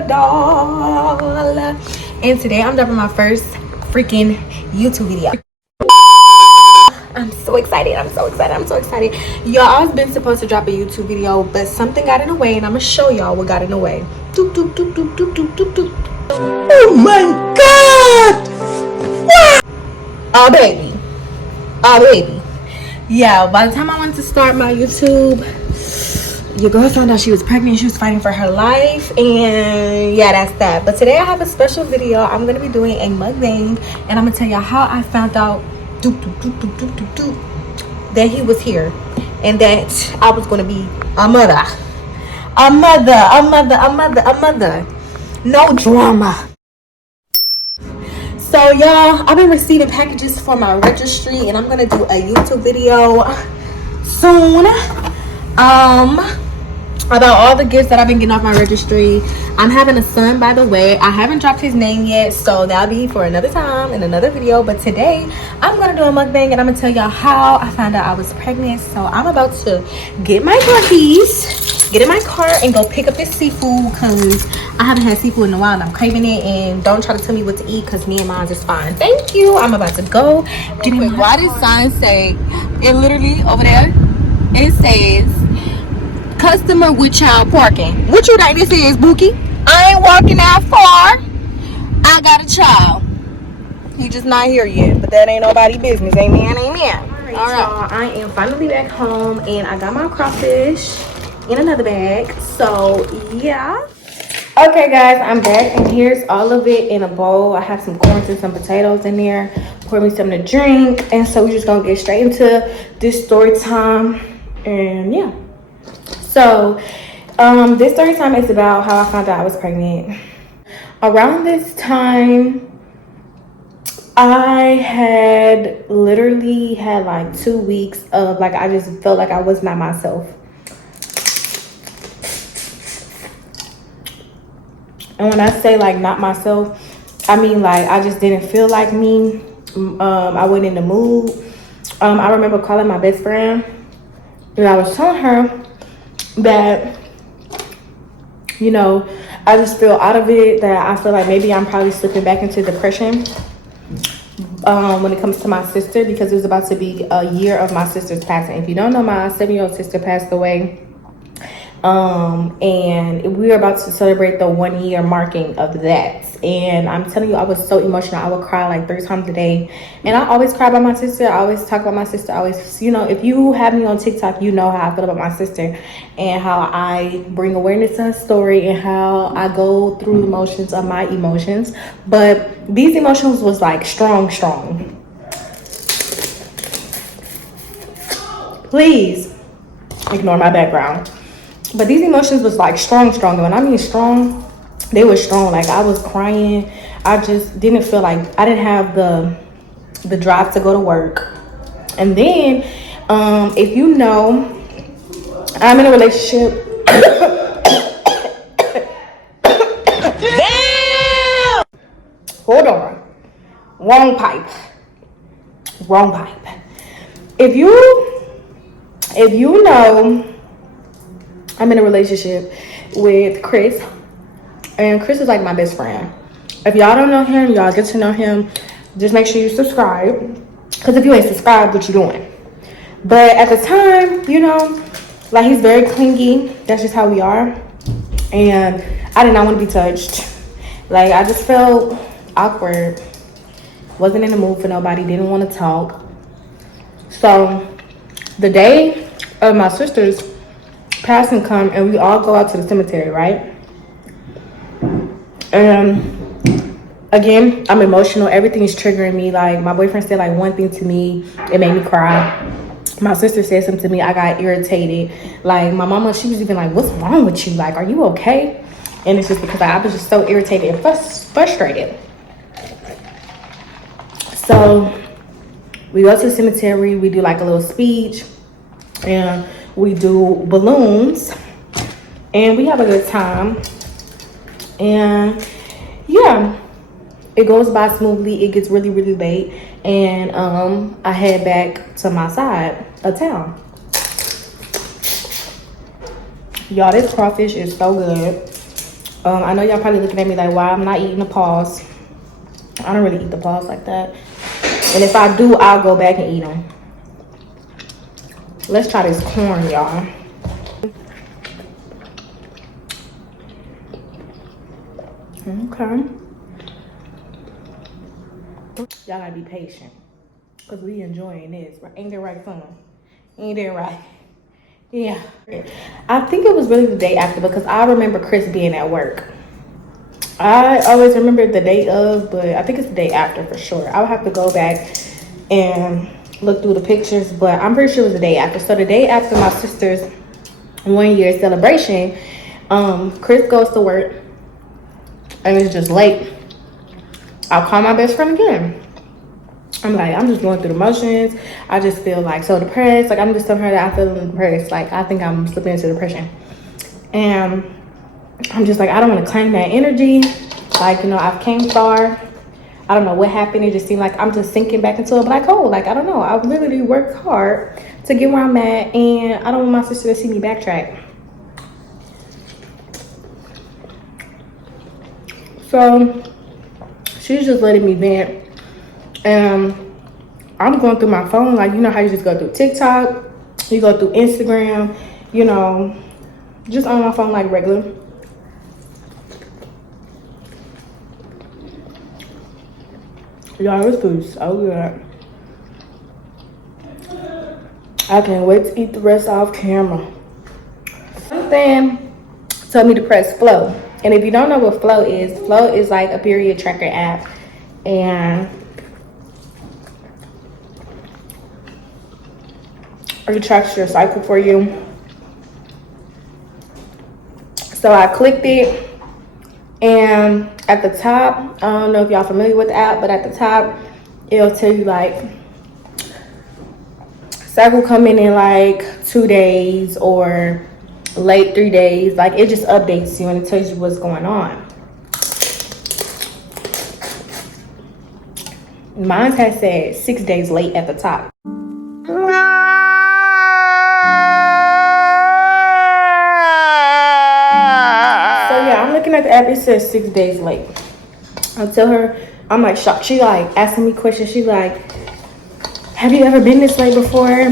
little doll. And today I'm dropping my first freaking YouTube video. I'm so excited. Y'all, I've been supposed to drop a YouTube video, but something got in the way, and I'm gonna show y'all what got in the way. Doop, doop, doop, doop, doop, doop, doop, doop. Oh my god! Oh baby. Yeah, by the time I wanted to start my YouTube, your girl found out she was pregnant. She was fighting for her life, and yeah, that's that. But today I have a special video. I'm gonna be doing a mukbang, and I'm gonna tell y'all how I found out that he was here and that I was gonna be a mother. No drama. So y'all, I've been receiving packages for my registry, and I'm gonna do a YouTube video soon about all the gifts that I've been getting off my registry. I'm having a son, by the way. I haven't dropped his name yet, so that'll be for another time in another video. But today I'm gonna do a mukbang, and I'm gonna tell y'all how I found out I was pregnant. So I'm about to get my car keys, get in my car, and go pick up this seafood, because I haven't had seafood in a while and I'm craving it. And don't try to tell me what to eat, because me and mine is fine. Thank you. I'm about to go get in my Why does sign say it? Literally over there it says customer with child parking. What you think this is, Bookie? I ain't walking that far. I got a child. He just not here yet, but that ain't nobody business. Amen. All right, y'all, I am finally back home, and I got my crawfish in another bag. So yeah. Okay guys, I'm back, and here's all of it in a bowl. I have some corns and some potatoes in there. Pour me something to drink, and so we're just gonna get straight into this story time. And yeah, so this story time is about how I found out I was pregnant. Around this time, I had literally had like 2 weeks of like, I just felt like I was not myself. And when I say like not myself, I mean like I just didn't feel like me. I wasn't in the mood. I remember calling my best friend, and I was telling her that, you know, I just feel out of it, that I feel like maybe I'm probably slipping back into depression when it comes to my sister, because it was about to be a year of my sister's passing. If you don't know, my 7-year-old sister passed away. And we were about to celebrate the 1 year marking of that. And I'm telling you, I was so emotional. I would cry like 3 times a day. And I always cry about my sister. I always talk about my sister. I always, you know, if you have me on TikTok, you know how I feel about my sister and how I bring awareness to her story and how I go through the motions of my emotions. But these emotions was like strong. Please ignore my background. But these emotions was like strong. When I mean strong, they were strong. Like I was crying. I just didn't feel like, I didn't have the drive to go to work. And then, if you know, I'm in a relationship. Damn! Hold on. Wrong pipe. If you know, I'm in a relationship with Chris, and Chris is like my best friend. If y'all don't know him, y'all get to know him. Just make sure you subscribe, because if you ain't subscribed, what you doing? But at the time, you know, like he's very clingy. That's just how we are. And I did not want to be touched. Like I just felt awkward. Wasn't in the mood for nobody. Didn't want to talk. So the day of my sister's passing come, and we all go out to the cemetery, right? And again, I'm emotional. Everything is triggering me. Like my boyfriend said like one thing to me, it made me cry. My sister said something to me, I got irritated. Like my mama, she was even like, what's wrong with you? Like, are you okay? And it's just because I was just so irritated and frustrated. So we go to the cemetery, we do like a little speech, and we do balloons, and we have a good time. And yeah, it goes by smoothly. It gets really late, and I head back to my side of town. Y'all, this crawfish is so good. I know y'all probably looking at me like, why I'm not eating the paws. I don't really eat the paws like that. And if I do, I'll go back and eat them. Let's try this corn, y'all. Okay. Y'all gotta be patient. Because we enjoying this. Ain't that right, fun? Ain't that right? Yeah. I think it was really the day after because I remember Chris being at work. I always remember the day of, but I think it's the day after for sure. I'll have to go back and look through the pictures, but I'm pretty sure it was the day after. So the day after my sister's 1 year celebration, Chris goes to work and it's just late. I'll call my best friend again. I'm like, I'm just going through the motions. I just feel like so depressed. Like I'm just telling her that I feel depressed. Like I think I'm slipping into depression. And I'm just like, I don't want to claim that energy. Like, you know, I've came far. I don't know what happened. It just seemed like I'm just sinking back into a black hole. Like, I don't know. I've literally worked hard to get where I'm at. And I don't want my sister to see me backtrack. So she's just letting me vent. And I'm going through my phone. Like, you know how you just go through TikTok. You go through Instagram. You know, just on my phone like regular. Y'all, this food is so good. I can't wait to eat the rest off camera. Something told me to press flow. And if you don't know what flow is like a period tracker app. And it tracks your cycle for you. So I clicked it. And at the top, I don't know if y'all familiar with the app, but at the top, it'll tell you like cycle coming in like 2 days or late 3 days. Like it just updates you and it tells you what's going on. Mine has said 6 days late at the top. I'm looking at the app, it says 6 days late. I'll tell her, I'm like shocked. She like asking me questions. She like, have you ever been this late before?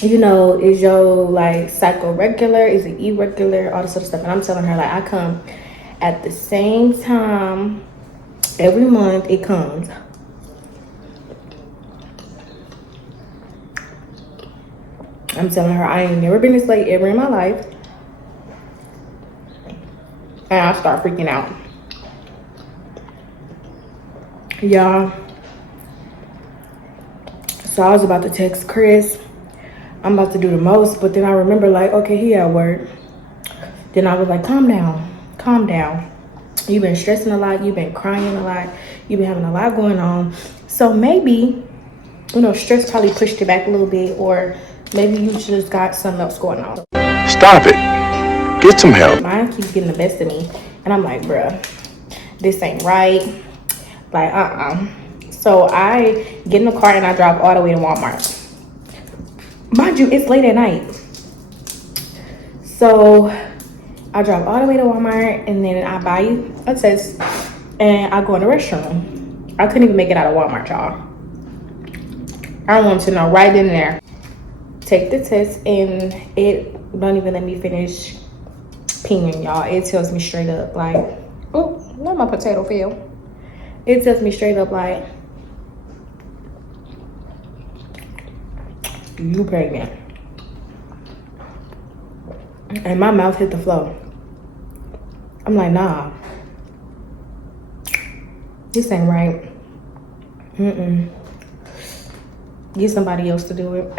You know, is your like cycle regular? Is it irregular? All this other stuff. And I'm telling her like, I come at the same time every month it comes. I'm telling her I ain't never been this late ever in my life. And I start freaking out. Y'all. So I was about to text Chris. I'm about to do the most. But then I remember like, okay, he at work. Then I was like, calm down. Calm down. You've been stressing a lot. You've been crying a lot. You've been having a lot going on. So maybe, you know, stress probably pushed you back a little bit. Or maybe you just got something else going on. Stop it. Get some help. Mine keeps getting the best of me. And I'm like, bruh, this ain't right. Like, So I get in the car and I drive all the way to Walmart. Mind you, it's late at night. So I drive all the way to Walmart and then I buy a test and I go in the restroom. I couldn't even make it out of Walmart, y'all. I want to know right in there. Take the test and it don't even let me finish peeing, y'all. It tells me straight up like, oh, let my potato feel. It tells me straight up like, you pregnant. And my mouth hit the floor. I'm like, nah, this ain't right. Get somebody else to do it.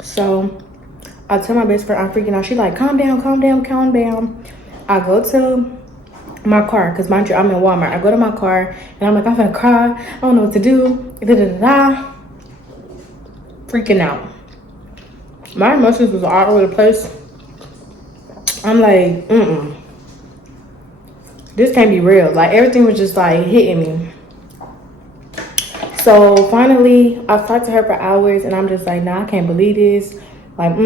So I tell my best friend I'm freaking out. She like, calm down, calm down, calm down. I go to my car, because mind you, I'm in Walmart. I go to my car and I'm like, I'm gonna cry. I don't know what to do. Freaking out. My emotions was all over the place. I'm like, this can't be real. Like everything was just like hitting me. So finally, I've talked to her for hours, and I'm just like, nah, I can't believe this. Like,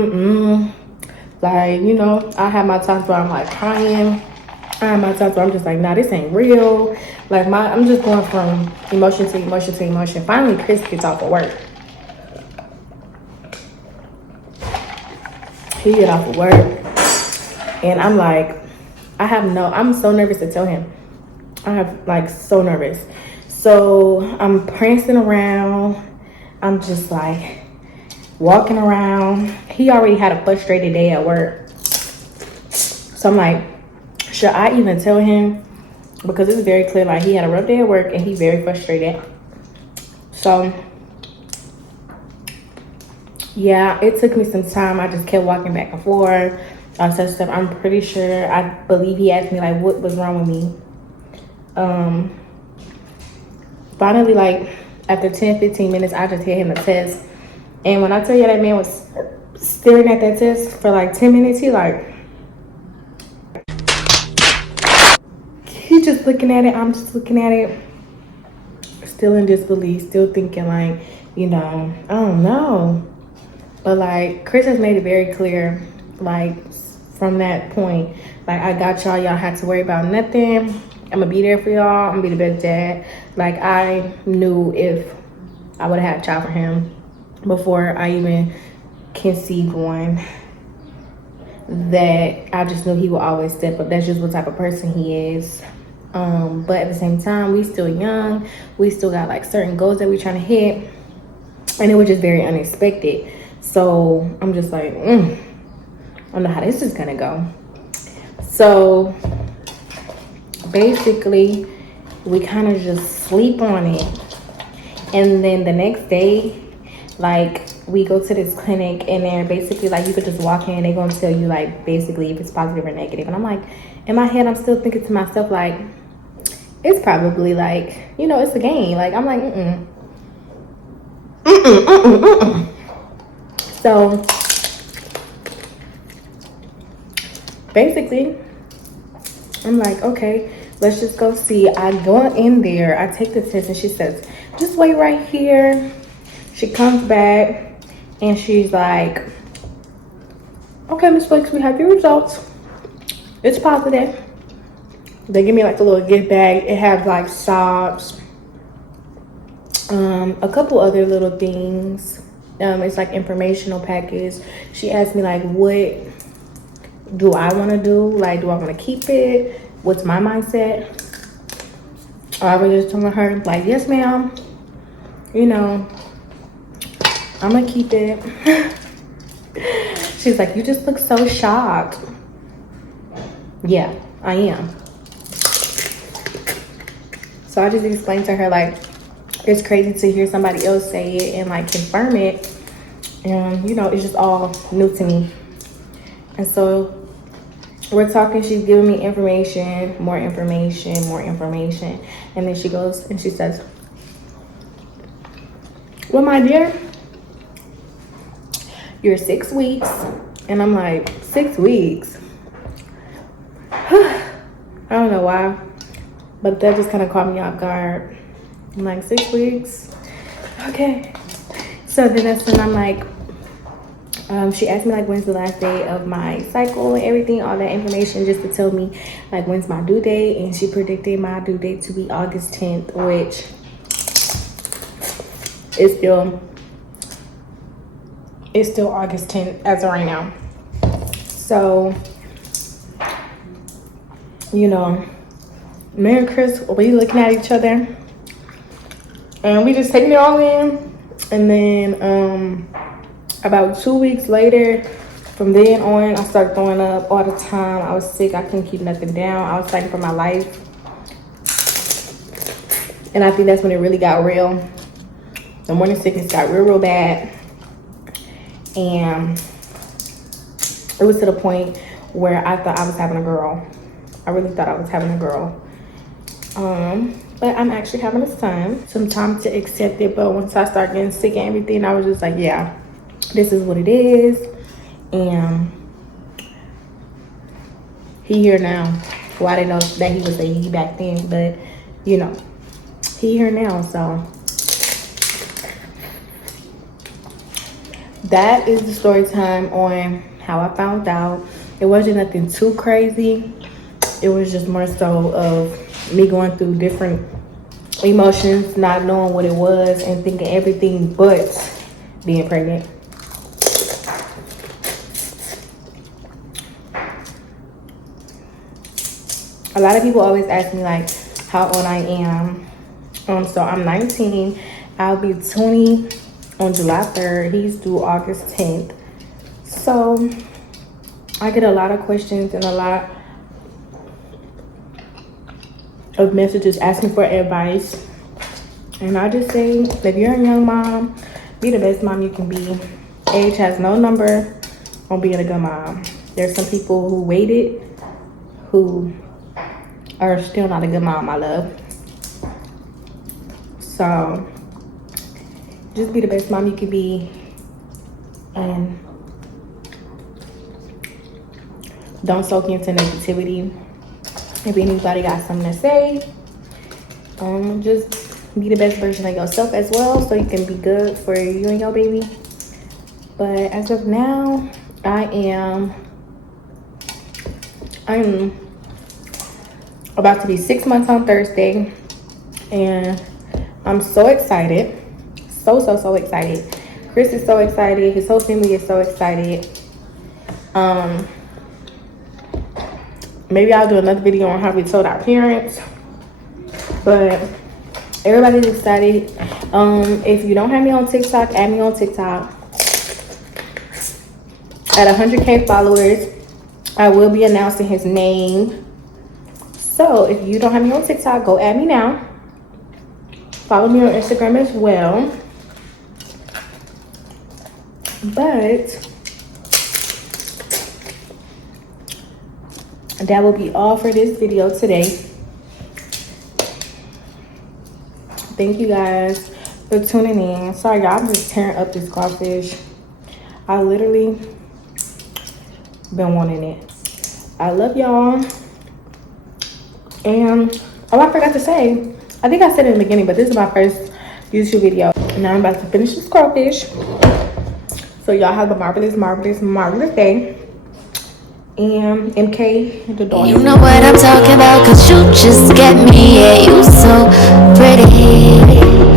like, you know, I have my times where I'm like crying. I have my times where I'm just like, nah, this ain't real. Like, I'm just going from emotion to emotion to emotion. Finally, Chris gets off of work. He get off of work, and I'm like, I'm so nervous to tell him. I have like so nervous. So I'm prancing around. I'm just like walking around. He already had a frustrated day at work. So I'm like, should I even tell him? Because it's very clear, like he had a rough day at work and he's very frustrated. So yeah, it took me some time. I just kept walking back and forth on such stuff. I'm pretty sure, I believe he asked me like what was wrong with me. Finally, like after 10-15 minutes, I just hit him a test. And when I tell you that man was staring at that test for like 10 minutes, he just looking at it. I'm just looking at it, still in disbelief, still thinking like, you know, I don't know. But like Chris has made it very clear, like from that point, like I got y'all. Y'all had to worry about nothing. I'm gonna be there for y'all. I'm gonna be the best dad. Like I knew if I would have had a child for him before I even conceived one, that I just knew he would always step up. That's just what type of person he is. But at the same time, we still young. We still got like certain goals that we're trying to hit, and it was just very unexpected. So I'm just like, I don't know how this is gonna go. So basically, we kind of just sleep on it, and then the next day, like we go to this clinic, and they're basically like, you could just walk in, they're gonna tell you like basically if it's positive or negative. And I'm like, in my head, I'm still thinking to myself like, it's probably like, you know, it's a game. Like I'm like, So basically, I'm like, okay, let's just go see. I go in there, I take the test, and she says, just wait right here. She comes back and she's like, okay, Miss Flakes, we have your results. It's positive. They give me like a little gift bag. It has like socks, a couple other little things. It's like informational package. She asked me like, what do I want to do? Like, do I want to keep it? What's my mindset? I was just telling her like, yes, ma'am. You know, I'm gonna keep it. She's like, you just look so shocked. Yeah, I am. So I just explained to her like, it's crazy to hear somebody else say it and like confirm it. And you know, it's just all new to me. And so we're talking, she's giving me information, more information, more information. And then she goes and she says, well, my dear, you're 6 weeks. And I'm like, 6 weeks? I don't know why, but that just kind of caught me off guard. I'm like, 6 weeks? Okay. So then that's when I'm like, she asked me like, when's the last day of my cycle and everything, all that information, just to tell me like when's my due date. And she predicted my due date to be August 10th, which is still August 10th as of right now. So, you know, me and Chris, we looking at each other and we just taking it all in. And then about 2 weeks later, from then on, I started throwing up all the time. I was sick. I couldn't keep nothing down. I was fighting for my life. And I think that's when it really got real. The morning sickness got real bad. And it was to the point where I thought I was having a girl. I really thought I was having a girl. But I'm actually having a son. Some time to accept it, but once I started getting sick and everything, I was just like, yeah, this is what it is. And he here now. Well, I didn't know that he was a he back then, but you know, he here now. So that is the story time on how I found out. It wasn't nothing too crazy. It was just more so of me going through different emotions, not knowing what it was, and thinking everything but being pregnant. A lot of people always ask me like how old I am. So I'm 19. I'll be 20 on July 3rd. He's due August 10th. So I get a lot of questions and a lot of messages asking for advice. And I just say, if you're a young mom, be the best mom you can be. Age has no number on being a good mom. There's some people who waited, who are still not a good mom, my love. So just be the best mom you can be, and don't soak into negativity. If anybody got something to say, just be the best version of yourself as well, so you can be good for you and your baby. But as of now, I'm about to be 6 months on Thursday, and I'm so excited. So excited. Chris is so excited. His whole family is so excited. Maybe I'll do another video on how we told our parents, but everybody's excited. If you don't have me on TikTok, add me on TikTok. At 100K followers, I will be announcing his name. So if you don't have me on TikTok, go add me now. Follow me on Instagram as well. But that will be all for this video today. Thank you guys for tuning in. Sorry y'all, I'm just tearing up this crawfish. I literally been wanting it. I love y'all. And oh, I forgot to say, I think I said it in the beginning, but this is my first YouTube video. Now I'm about to finish this crawfish. So y'all have a marvelous day. And MK, the daughter. You know what I'm talking about, 'cause you just get me, yeah, you so pretty.